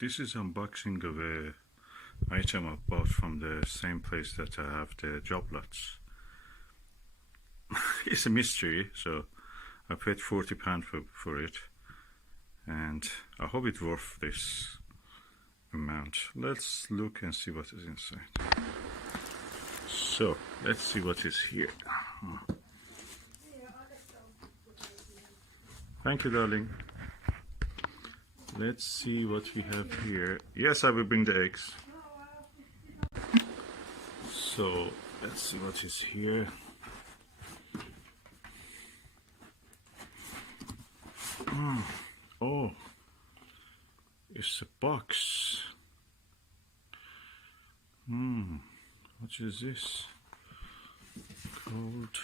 this is unboxing of a item I bought from the same place that I have the job lots. It's a mystery, so I paid £40 for it, and I hope it's worth this amount. Let's look and see what is inside. So let's see what is here. Thank you, darling. Let's see what we have here. Yes, I will bring the eggs. So let's see what is here. Oh, it's a box. What is this? Called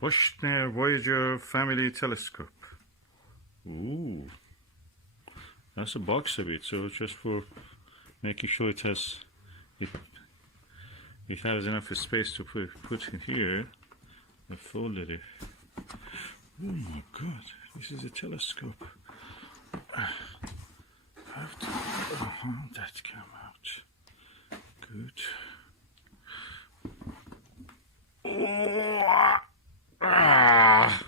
Bushnell Voyager Family Telescope. Ooh, that's a box of it. So just for making sure it has enough space to put in here, I folded it. Oh my God, this is a telescope. I have to. Oh, that came out. Good. Oh, ah.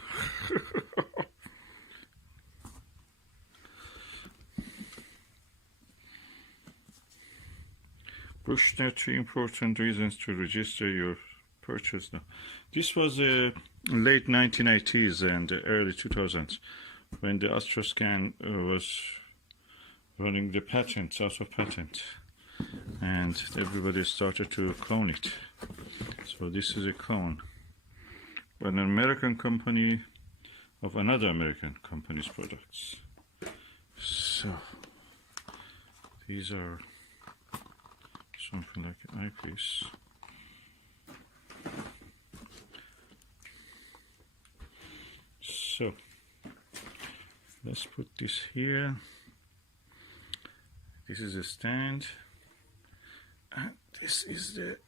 Bushnell, 3 important reasons to register your purchase now. This was late 1980s and early 2000s when the Astroscan was running the patent, out of patent, and everybody started to clone it. So this is a clone, but an American company of another American company's products. So these are something like an eyepiece. So let's put this here. This is a stand, and this is the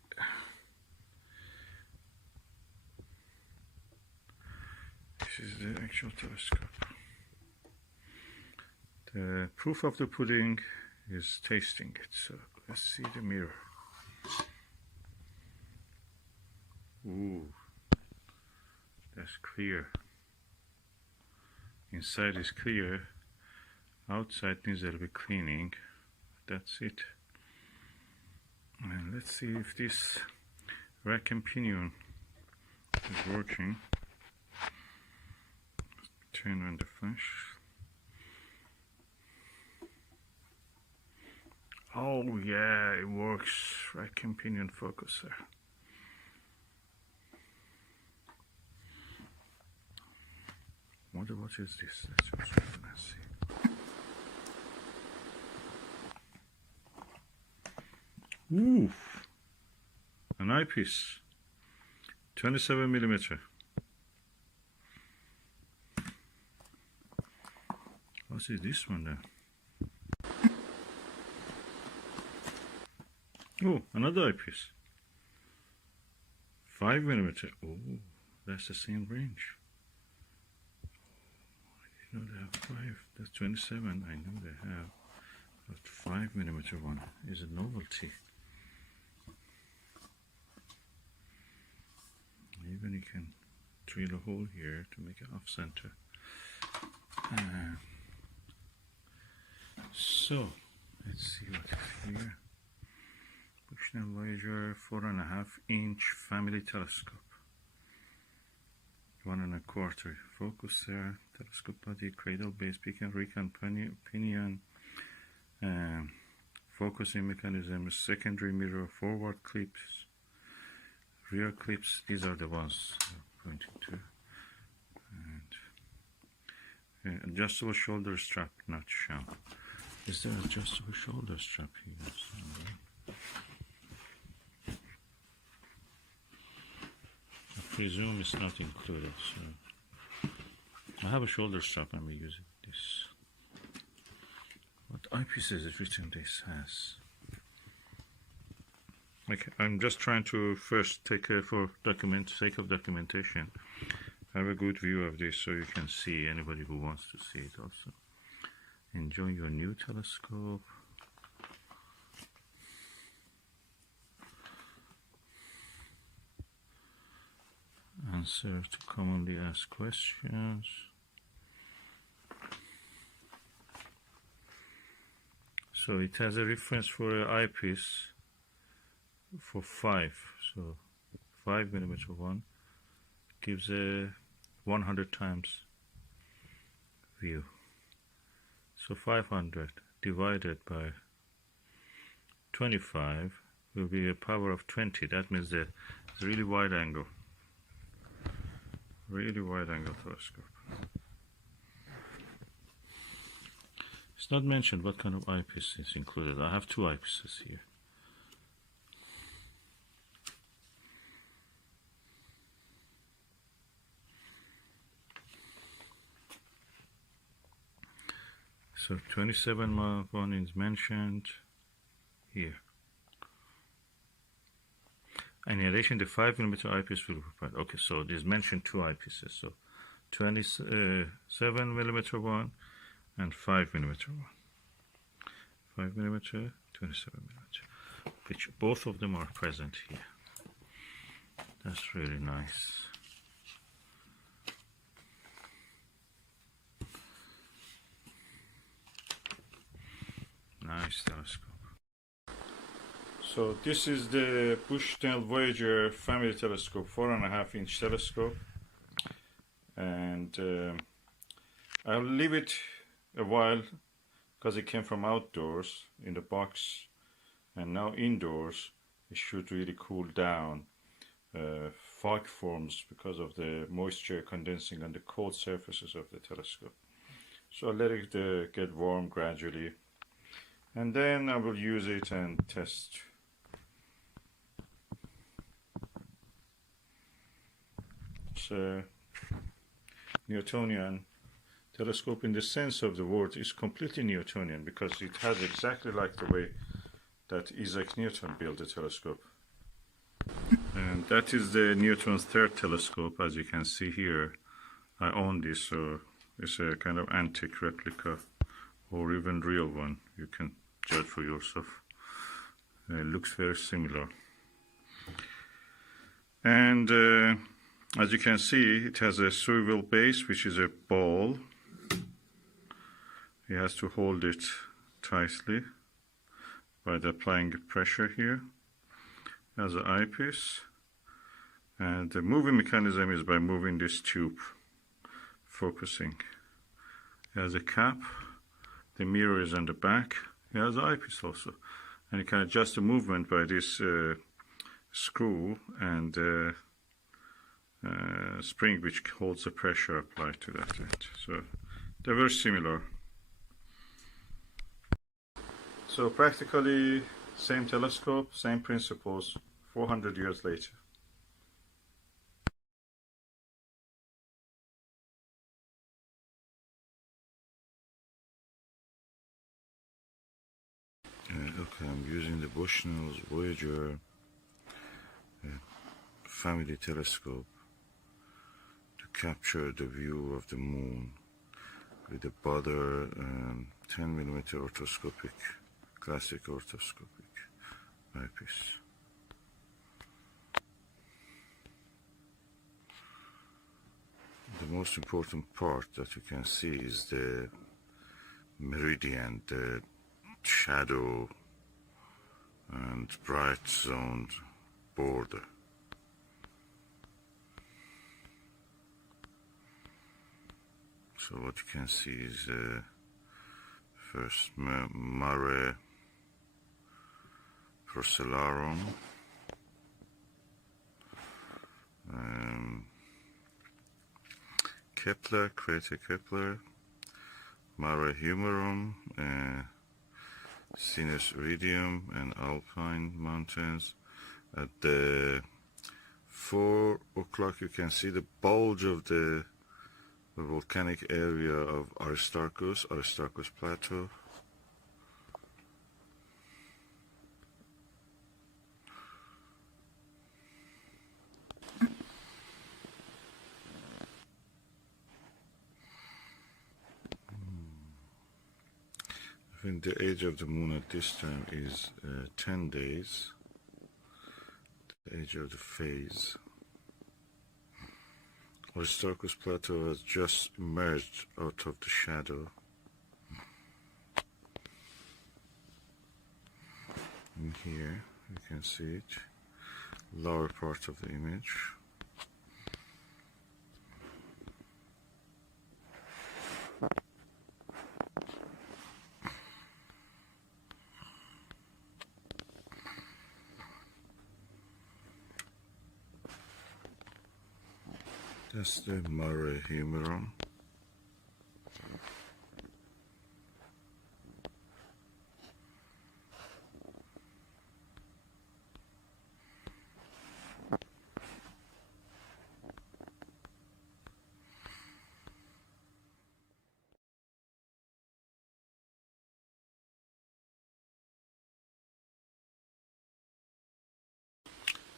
actual telescope. The proof of the pudding is tasting it. So let's see the mirror. Ooh, that's clear. Inside is clear. Outside needs a little bit cleaning. That's it. And let's see if this rack and pinion is working. Turn on the flash. Oh yeah, it works. Rack and pinion focuser. What is this? That's what I'm gonna see. Ooh, an eyepiece, 27mm. What is this one then? Oh, another eyepiece, 5mm. Oh, that's the same range. I didn't know they have 5. That's 27. I know they have. But 5mm one is a novelty. Even you can drill a hole here to make it off center. So let's see what is here. Bushnell Voyager 4.5-inch family telescope. 1 1/4 focuser, telescope body, cradle base, beacon, recon, pinion, focusing mechanism, secondary mirror, forward clips, rear clips. These are the ones I'm pointing to. And adjustable shoulder strap not shown. Is there adjustable shoulder strap here somewhere? I presume it's not included, so I have a shoulder strap. I'm using this. What eyepieces is written this has? Okay, I'm just trying to first take for sake of documentation, have a good view of this so you can see, anybody who wants to see it also. Enjoy your new telescope. Answer to commonly asked questions. So it has a reference for an eyepiece for 5. So 5mm one gives a 100 times view. So 500 divided by 25 will be a power of 20. That means that it's really wide angle. Really wide angle telescope. It's not mentioned what kind of eyepiece is included. I have 2 eyepieces here. So 27 one is mentioned here. And in addition, the 5mm eyepiece will be provided. Okay, so there's mentioned 2 eyepieces. So 27mm one and 5mm one. 5mm, 27mm, which both of them are present here. That's really nice. Nice telescope. So this is the Bushnell Voyager family telescope, 4.5-inch telescope, and I'll leave it a while because it came from outdoors in the box, and now indoors it should really cool down. Fog forms because of the moisture condensing on the cold surfaces of the telescope. So I'll let it get warm gradually, and then I will use it and test. It's a Newtonian telescope in the sense of the word. Is completely Newtonian because it has exactly like the way that Isaac Newton built the telescope. And that is the Newton's third telescope. As you can see here, I own this, so it's a kind of antique replica or even real one. You can judge for yourself. It looks very similar. And as you can see, it has a swivel base, which is a ball. You have to hold it tightly by applying pressure here. It has an eyepiece, and the moving mechanism is by moving this tube, focusing. It has a cap. The mirror is on the back. It has an eyepiece also, and you can adjust the movement by this screw and spring which holds the pressure applied to that end. So they're very similar. So practically same telescope, same principles, 400 years later. Okay, I'm using the Bushnell's Voyager family telescope to capture the view of the moon with a Butter 10mm orthoscopic, classic orthoscopic eyepiece. The most important part that you can see is the meridian, the shadow and bright zoned border. So what you can see is first Mare Procellarum, Kepler, crater Kepler, Mare Humorum, Sinus Iridium, and Alpine Mountains. At the 4 o'clock you can see the bulge of the volcanic area of Aristarchus Plateau. When the age of the moon at this time is 10 days, the age of the phase. Aristarchus plateau has just emerged out of the shadow. In here, you can see it, lower part of the image. That's the Mare humeron.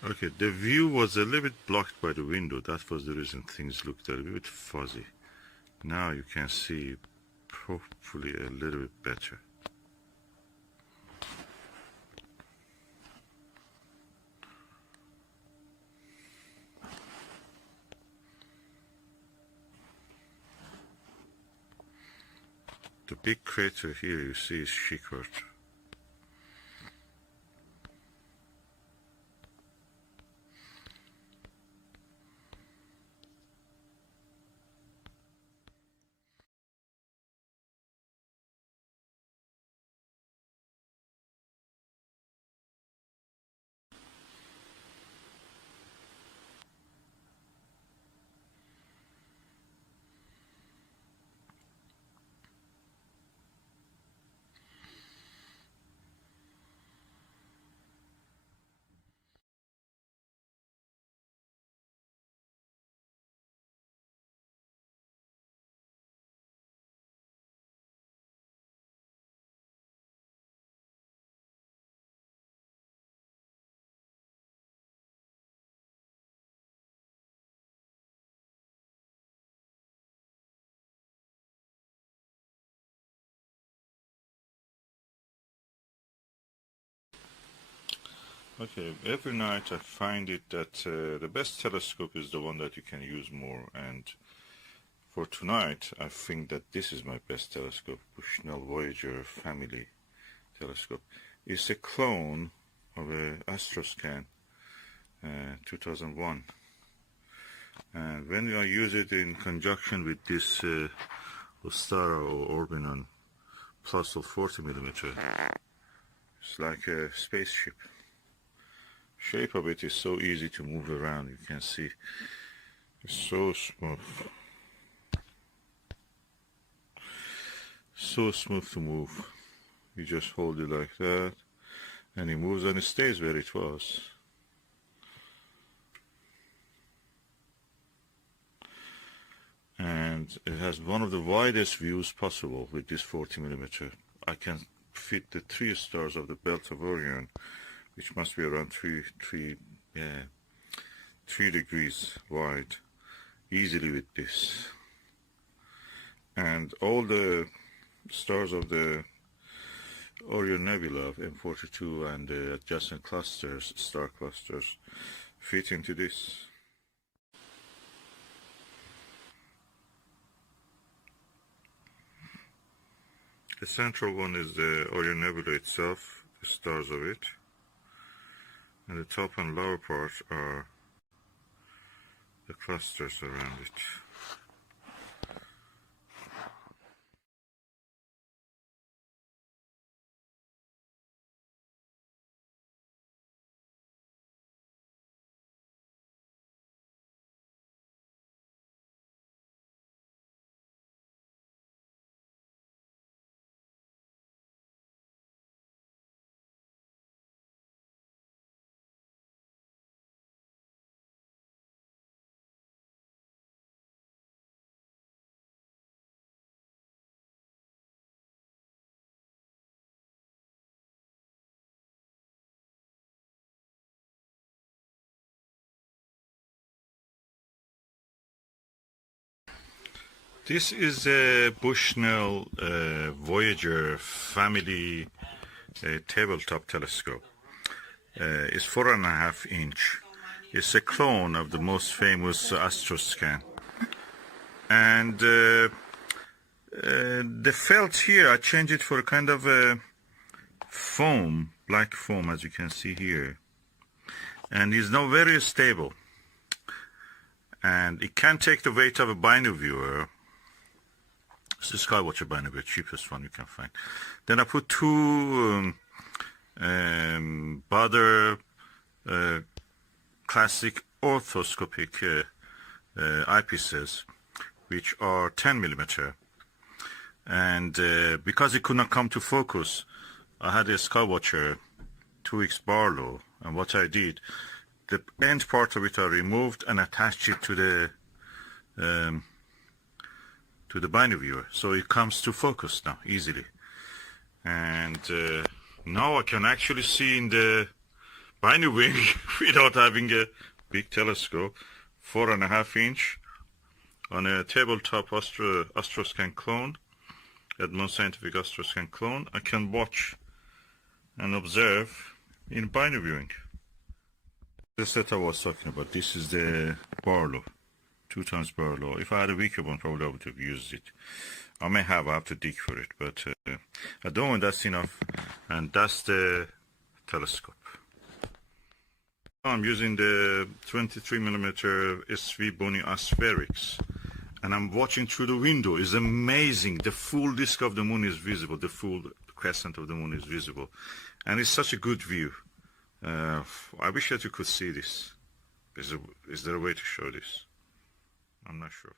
Okay, the view was a little bit blocked by the window. That was the reason things looked a little bit fuzzy. Now you can see hopefully a little bit better. The big crater here you see is Schickard. Okay, every night I find it that the best telescope is the one that you can use more, and for tonight I think that this is my best telescope, Bushnell Voyager family telescope. It's a clone of a Astroscan 2001, and when I use it in conjunction with this Ostara or Orbinon plus of 40mm, it's like a spaceship. Shape of it is so easy to move around. You can see it's so smooth, so smooth to move. You just hold it like that and it moves and it stays where it was. And it has one of the widest views possible with this 40mm. I can fit the 3 stars of the belt of Orion, which must be around 3 degrees wide, easily with this. And all the stars of the Orion Nebula of M42 and the adjacent clusters, star clusters, fit into this. The central one is the Orion Nebula itself, the stars of it. And the top and lower part are the clusters around it. This is a Bushnell Voyager family tabletop telescope. It's 4.5 inch. It's a clone of the most famous Astroscan. And the felt here, I changed it for a kind of a foam, black foam, as you can see here. And it's now very stable. And it can take the weight of a binocular. It's the Skywatcher binocular, cheapest one you can find. Then I put two Butter classic orthoscopic eyepieces, which are 10 millimeter. And because it could not come to focus, I had a Skywatcher 2X Barlow, and what I did, the end part of it I removed and attached it to the binocular, so it comes to focus now easily. And now I can actually see in the binocular without having a big telescope. 4.5 inch on a tabletop Astroscan clone, Edmund scientific Astroscan clone. I can watch and observe in binocular. The set I was talking about, this is the Barlow, 2 times Barlow. If I had a weaker one, probably I would have used it. I have to dig for it, but at the moment that's enough. And that's the telescope. I'm using the 23 millimeter SV Bony Aspherics, and I'm watching through the window. It's amazing. The full disk of the moon is visible. The full crescent of the moon is visible, and it's such a good view. I wish that you could see this. Is there a way to show this? I'm not sure.